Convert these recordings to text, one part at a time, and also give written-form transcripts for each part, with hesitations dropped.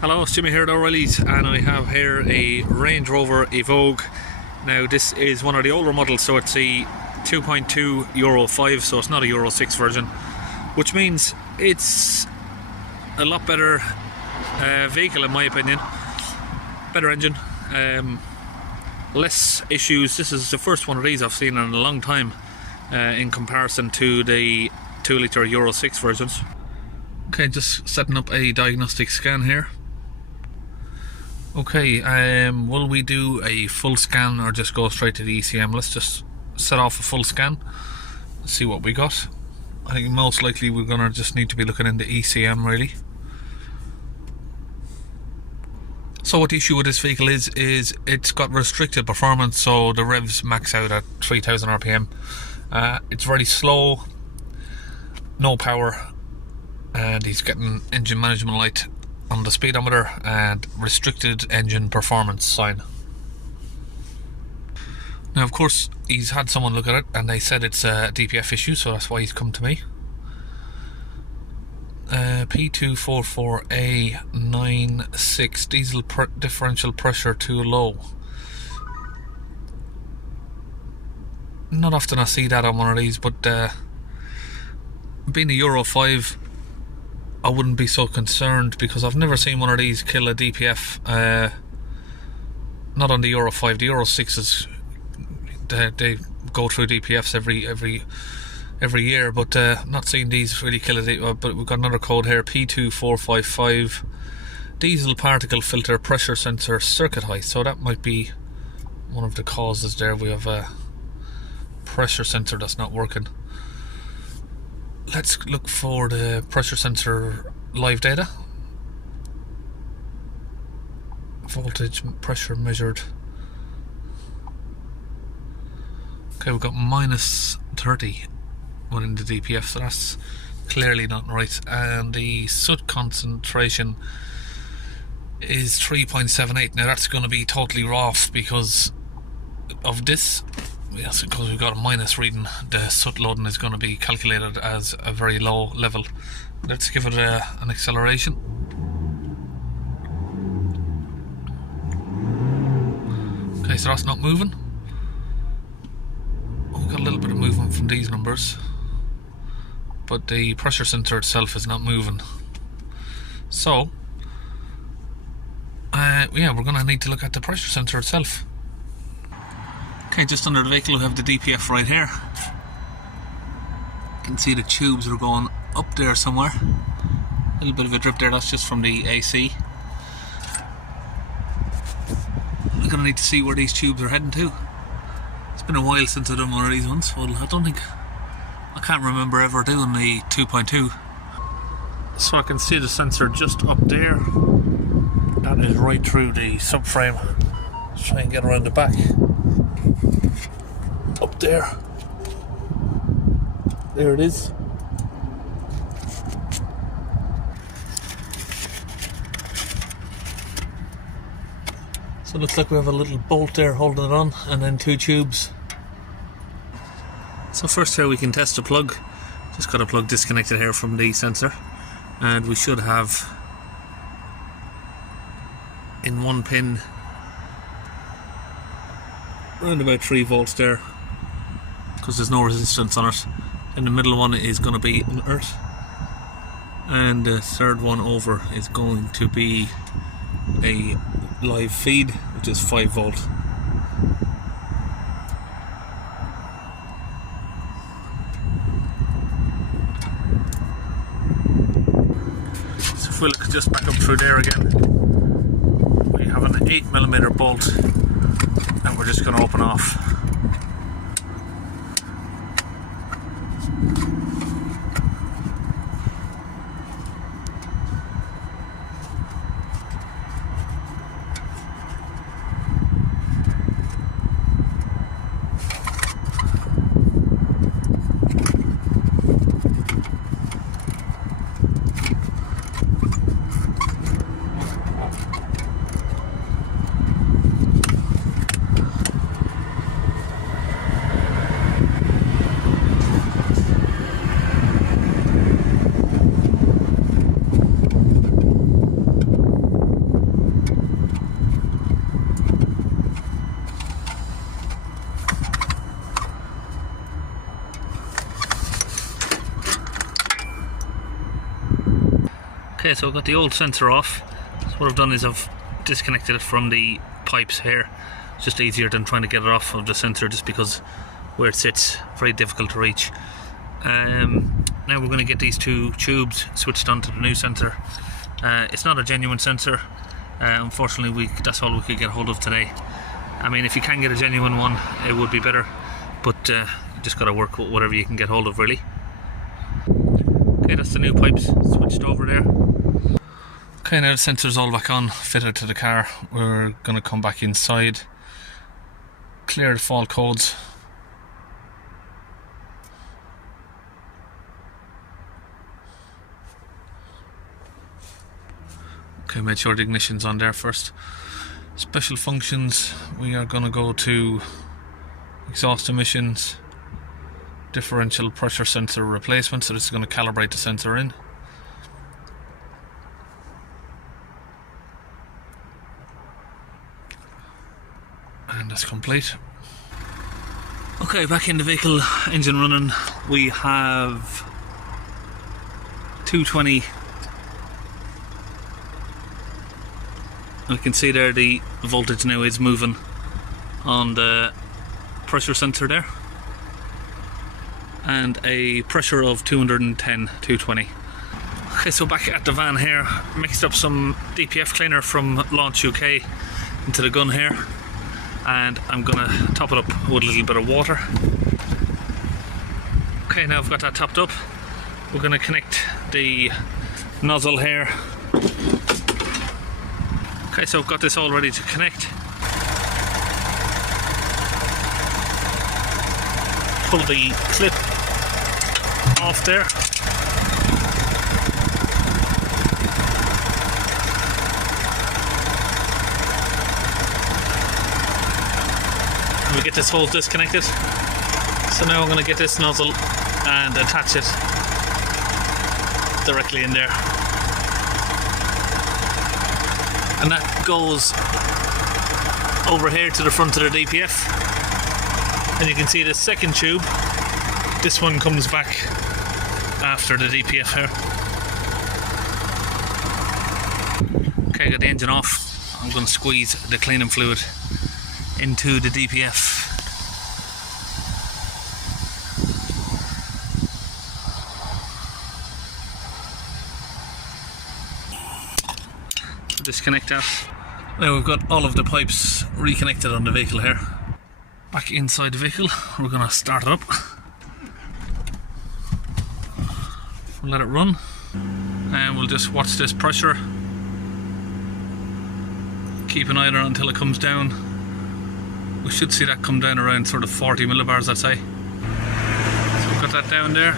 Hello, it's Jimmy here at O'Reilly's, and I have here a Range Rover Evoque. Now this is one of the older models, so it's a 2.2 Euro 5, so it's not a Euro 6 version, which means it's a lot better vehicle in my opinion. Better engine, less issues. This is the first one of these I've seen in a long time in comparison to the 2 litre Euro 6 versions. Okay, just setting up a diagnostic scan here. Okay, will we do a full scan or just go straight to the ECM? Let's just set off a full scan, see what we got. I think most likely we're gonna just need to be looking into ECM really. So what the issue with this vehicle is it's got restricted performance, so the revs max out at 3000 RPM. It's very slow, no power, and he's getting engine management light on the speedometer and restricted engine performance sign. Now of course he's had someone look at it and they said it's a DPF issue, so that's why he's come to me. P244A-96, diesel differential pressure too low. Not often I see that on one of these, but being a Euro 5, I wouldn't be so concerned because I've never seen one of these kill a DPF. Not on the Euro 5. The Euro 6s, they go through DPFs every year, but not seeing these really kill it. But we've got another code here: P2455 diesel particle filter pressure sensor circuit height. So that might be one of the causes there. We have a pressure sensor that's not working. Let's look for the pressure sensor live data. Voltage, pressure measured. Okay, we've got minus 30 when in the DPF, so that's clearly not right. And the soot concentration is 3.78. Now that's going to be totally off because of this. Yes, because we've got a minus reading, the soot loading is going to be calculated as a very low level. Let's give it an acceleration. Okay, so that's not moving. We've got a little bit of movement from these numbers, but the pressure sensor itself is not moving. So, yeah, we're going to need to look at the pressure sensor itself. Okay, just under the vehicle we have the DPF right here. You can see the tubes are going up there somewhere. A little bit of a drip there, that's just from the AC. We're going to need to see where these tubes are heading to. It's been a while since I've done one of these ones. Well, I can't remember ever doing the 2.2. So I can see the sensor just up there. That is right through the subframe. Let's try and get around the back. Up there it is. So it looks like we have a little bolt there holding it on, and then 2 tubes. So first here we can test the plug. Just got a plug disconnected here from the sensor, and we should have in one pin around about 3 volts there, because there's no resistance on it. And the middle one is going to be an earth, and the third one over is going to be a live feed, which is 5 volt. So if we look just back up through there again, we have an 8mm bolt that we're just going to open off. Okay, so I've got the old sensor off. So what I've done is I've disconnected it from the pipes here. It's just easier than trying to get it off of the sensor, just because where it sits, very difficult to reach. Now we're going to get these two tubes switched onto the new sensor. It's not a genuine sensor. Unfortunately, that's all we could get hold of today. I mean, if you can get a genuine one, it would be better, but you just got to work with whatever you can get hold of, really. Okay, that's the new pipes switched over there. Okay, now the sensor's all back on, fitted to the car. We're going to come back inside, clear the fault codes. Okay, made sure the ignition's on there first. Special functions, we are going to go to exhaust emissions, differential pressure sensor replacement, so this is going to calibrate the sensor in. And that's complete. Okay, back in the vehicle, engine running. We have 220. We can see there the voltage now is moving on the pressure sensor there, and a pressure of 210, 220. Okay, so back at the van here, mixed up some DPF cleaner from Launch UK into the gun here, and I'm gonna top it up with a little bit of water. Okay, now I've got that topped up, we're gonna connect the nozzle here. Okay, so I've got this all ready to connect. Pull the clip off there. And we get this hose disconnected. So now I'm going to get this nozzle and attach it directly in there. And that goes over here to the front of the DPF, and you can see the second tube, this one comes back after the DPF here. Okay, got the engine off. I'm going to squeeze the cleaning fluid into the DPF. Disconnect that. Now we've got all of the pipes reconnected on the vehicle here. Back inside the vehicle, we're going to start it up. We'll let it run, and we'll just watch this pressure. Keep an eye on it until it comes down. We should see that come down around sort of 40 millibars, I'd say. So we've got that down there.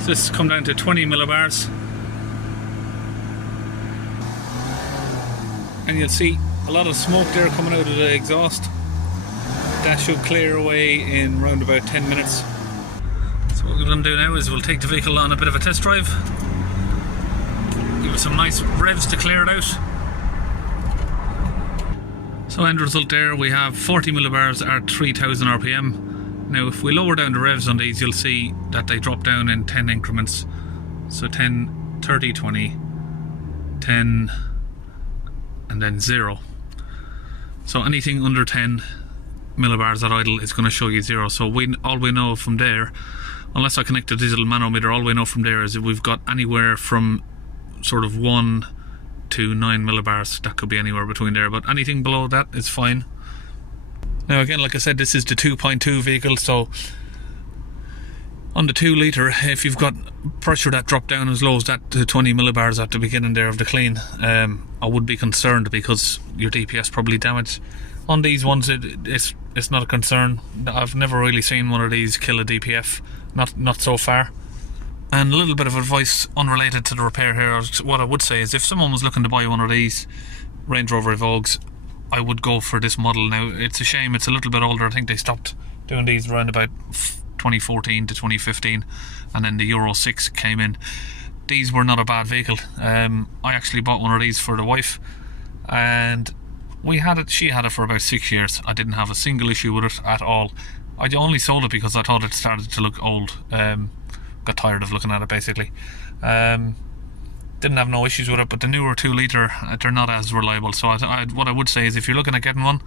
So this has come down to 20 millibars. And you'll see a lot of smoke there coming out of the exhaust. That should clear away in around about 10 minutes. So what we're going to do now is we'll take the vehicle on a bit of a test drive. Give it some nice revs to clear it out. So end result there, we have 40 millibars at 3000 RPM. Now if we lower down the revs on these, you'll see that they drop down in 10 increments. So 10, 30, 20, 10, and then 0. So anything under 10 millibars at idle is going to show you 0. So all we know from there, unless I connect a digital manometer, all we know from there is that we've got anywhere from sort of 1 to 9 millibars. That could be anywhere between there, but anything below that is fine. Now again, like I said, this is the 2.2 vehicle, so on the 2 litre, if you've got pressure that dropped down as low as that to 20 millibars at the beginning there of the clean, I would be concerned because your DPS probably damaged. On these ones, it's not a concern. I've never really seen one of these kill a DPF, not so far. And a little bit of advice unrelated to the repair here, what I would say is if someone was looking to buy one of these Range Rover Evoques, I would go for this model. Now it's a shame it's a little bit older. I think they stopped doing these around about 2014 to 2015, and then the Euro 6 came in. These were not a bad vehicle. I actually bought one of these for the wife, and she had it for about 6 years. I didn't have a single issue with it at all. I only sold it because I thought it started to look old. Got tired of looking at it basically. didn't have no issues with it, but the newer 2 litre, they're not as reliable. So what I would say is, if you're looking at getting one,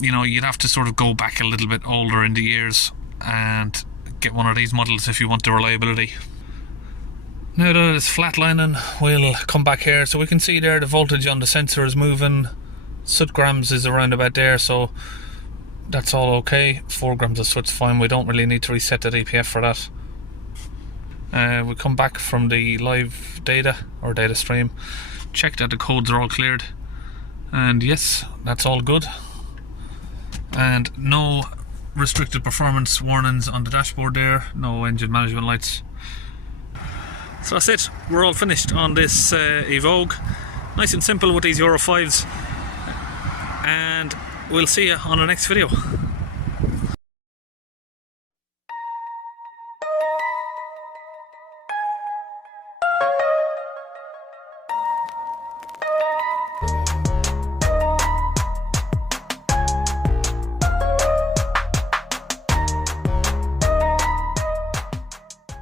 you know, you'd have to sort of go back a little bit older in the years and get one of these models if you want the reliability. Now that it's flatlining, we'll come back here. So we can see there the voltage on the sensor is moving. Soot grams is around about there, so that's all okay. 4 grams of soot's fine. We don't really need to reset the DPF for that. We come back from the live data or data stream, check that the codes are all cleared, and yes, that's all good. And no restricted performance warnings on the dashboard there, no engine management lights. So that's it, we're all finished on this Evoque. Nice and simple with these Euro 5s, and we'll see you on the next video.